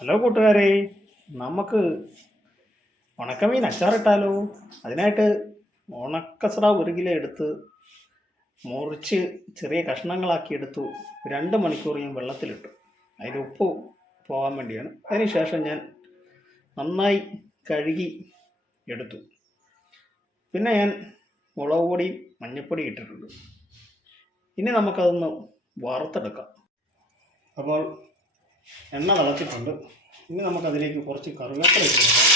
Hello കൂട്ടുകാരെ, നമുക്ക് ഉണക്കമീൻ അച്ചാറിട്ടാലോ? അതിനായിട്ട് ഉണക്കസ്രാവ് 1 കിലോ എടുത്ത് മുറിച്ച് ചെറിയ കഷ്ണങ്ങളാക്കി എടുത്തു. 2 മണിക്കൂർ ഞാൻ വെള്ളത്തിലിട്ടു. അതിൽ ഉപ്പ് പോകാൻ വേണ്ടിയാണ്. അതിനുശേഷം ഞാൻ നന്നായി കഴുകി എടുത്തു. പിന്നെ ഞാൻ മുളക് പൊടിയും മഞ്ഞൾപ്പൊടി ഇട്ടിട്ടുണ്ട്. ഇനി നമുക്കതൊന്ന് വറുത്തെടുക്കാം. അപ്പോൾ എണ്ണ തിളച്ചിട്ടുണ്ട്. ഇനി നമുക്കതിലേക്ക് കുറച്ച് കറിവേപ്പില ഇട്ട് കൊടുക്കാം.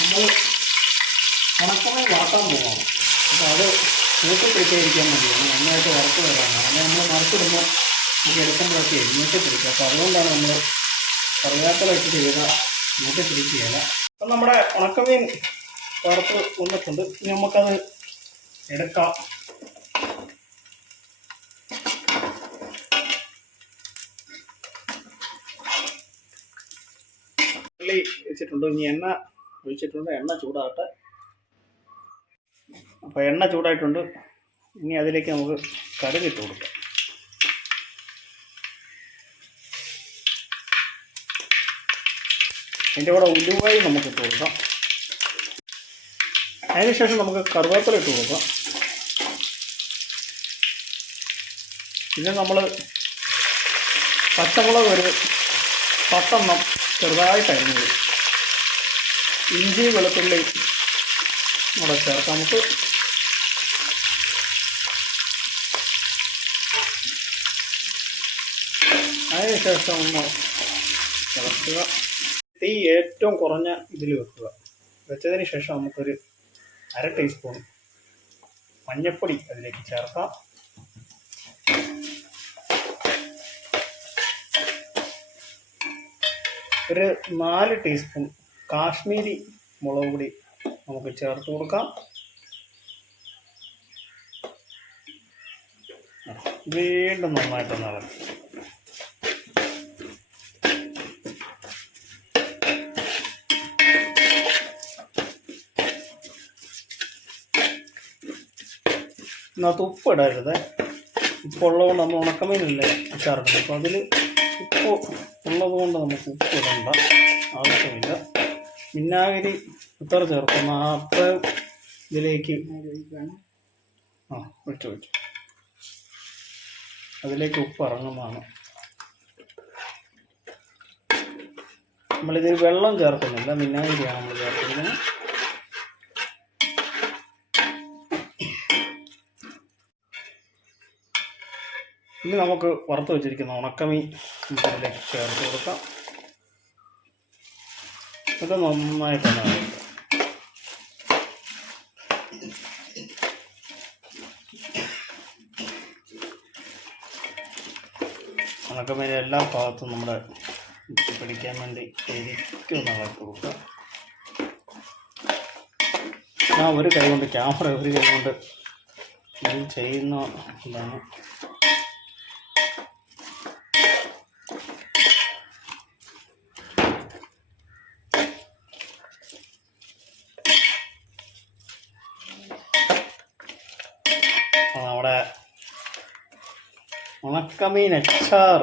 നമ്മൾ ഉണക്കമീൻ വറക്കാൻ പോകണം. അപ്പോൾ അത് മൂട്ടി പിടിക്കാതിരിക്കാൻ വേണ്ടിയാണ്, നന്നായിട്ട് വറുത്ത് വരാനാണ്. അല്ലെങ്കിൽ നമ്മൾ മറിച്ചിടുമ്പോൾ നമുക്ക് എടുക്കുമ്പോഴൊക്കെ മൂട്ടി പിടിക്കുക. അപ്പോൾ അതുകൊണ്ടാണ് നമ്മൾ കറിവേപ്പില ഇട്ട് ചെയ്ത മൂട്ടി പിടിക്കുകയില്ല. അപ്പം നമ്മുടെ ഉണക്കമീൻ വറുത്ത് വന്നിട്ടുണ്ട്. ഇനി നമുക്കത് എടുക്കാം. വെച്ചിട്ടുണ്ട്. ഇനി എണ്ണ ഒഴിച്ചിട്ടുണ്ട്. എണ്ണ ചൂടാകട്ടെ. അപ്പോൾ എണ്ണ ചൂടായിട്ടുണ്ട്. ഇനി അതിലേക്ക് നമുക്ക് കടുകിട്ട് കൊടുക്കാം. അതിൻ്റെ കൂടെ ഉലുവായി നമുക്ക് ഇട്ട് കൊടുക്കാം. അതിനുശേഷം നമുക്ക് കറിവേപ്പില ഇട്ട് കൊടുക്കാം. പിന്നെ നമ്മൾ പച്ചമുളക് ഒരു 10 എണ്ണം ചെറുതായിട്ട് അരിഞ്ഞത്, ഇഞ്ചി വെളുത്തുള്ളി കൂടെ ചേർക്കാം. നമുക്ക് അതിനുശേഷം ഒന്ന് ഇളക്കുക. തീ ഏറ്റവും കുറഞ്ഞ ഇതിൽ വെക്കുക. വെച്ചതിന് ശേഷം നമുക്കൊരു 1/2 ടീസ്പൂൺ മഞ്ഞൾപ്പൊടി അതിലേക്ക് ചേർക്കാം. ഒരു 4 ടീസ്പൂൺ കാശ്മീരി മുളക് പൊടി നമുക്ക് ചേർത്ത് കൊടുക്കാം. വീണ്ടും നന്നായിട്ടൊന്ന് ഇളക്കി. ഇതിനകത്ത് ഉപ്പ് ഇടരുത്. ഉപ്പുള്ളതുകൊണ്ട് നമ്മൾ ഉണക്കമീനല്ലേ അച്ചാറിടുന്നത്. അപ്പോൾ അതിൽ ഉപ്പ് ഉള്ളതുകൊണ്ട് നമുക്ക് ഉപ്പ് ഇടണ്ട ആവശ്യമില്ല. വിനാഗിരി എത്ര ചേർക്കുന്ന അത്ര ഇതിലേക്ക് വെച്ചു അതിലേക്ക് ഉപ്പ് ഇറങ്ങുന്നതാണ്. നമ്മളിതിൽ വെള്ളം ചേർക്കുന്നില്ല, വിനാഗിരിയാണ് നമ്മൾ ചേർക്കുന്നത്. ഇനി നമുക്ക് വറുത്ത് വെച്ചിരിക്കുന്ന ഉണക്കമീൻ ഇതിലേക്ക് ചേർത്ത് കൊടുക്കാം. ഇത് നന്നായിട്ടാണ് ഉണക്കമീൻ എല്ലാ ഭാഗത്തും നമ്മുടെ പിടിക്കാൻ വേണ്ടി ശരിക്കും ഇളക്കി കൊടുക്കുക. ഞാൻ ഒരു കൈ കൊണ്ട് ക്യാമറ ഒരു കൈ കൊണ്ട് ഞാൻ ചെയ്യുന്ന ഇതാണ്. നമ്മുടെ ഉണക്കമീൻ അച്ചാർ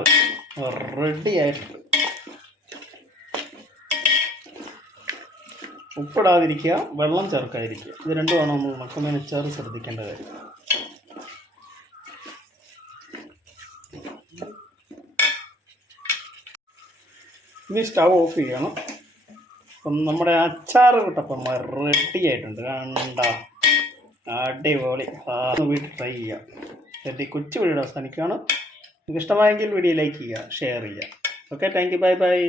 റെഡി ആയിട്ടുണ്ട്. ഉപ്പിടാതിരിക്കുക, വെള്ളം ചേർക്കാതിരിക്കുക. ഇത് രണ്ടുമാണ് നമ്മൾ ഉണക്കമീൻ അച്ചാർ ശ്രദ്ധിക്കേണ്ട കാര്യം. ഇനി സ്റ്റവ് ഓഫ് ചെയ്യണം. അപ്പം നമ്മുടെ അച്ചാർ കിട്ടപ്പം റെഡി ആയിട്ടുണ്ട്. കണ്ട അടിപൊളി. വീട്ടിൽ ട്രൈ ചെയ്യാം. എൻ്റെ കൊച്ചു വീഡിയോ അവസാനിക്കുകയാണ്. നിങ്ങൾക്ക് ഇഷ്ടമായെങ്കിൽ വീഡിയോ ലൈക്ക് ചെയ്യുക, ഷെയർ ചെയ്യുക. Okay, thank you, bye bye.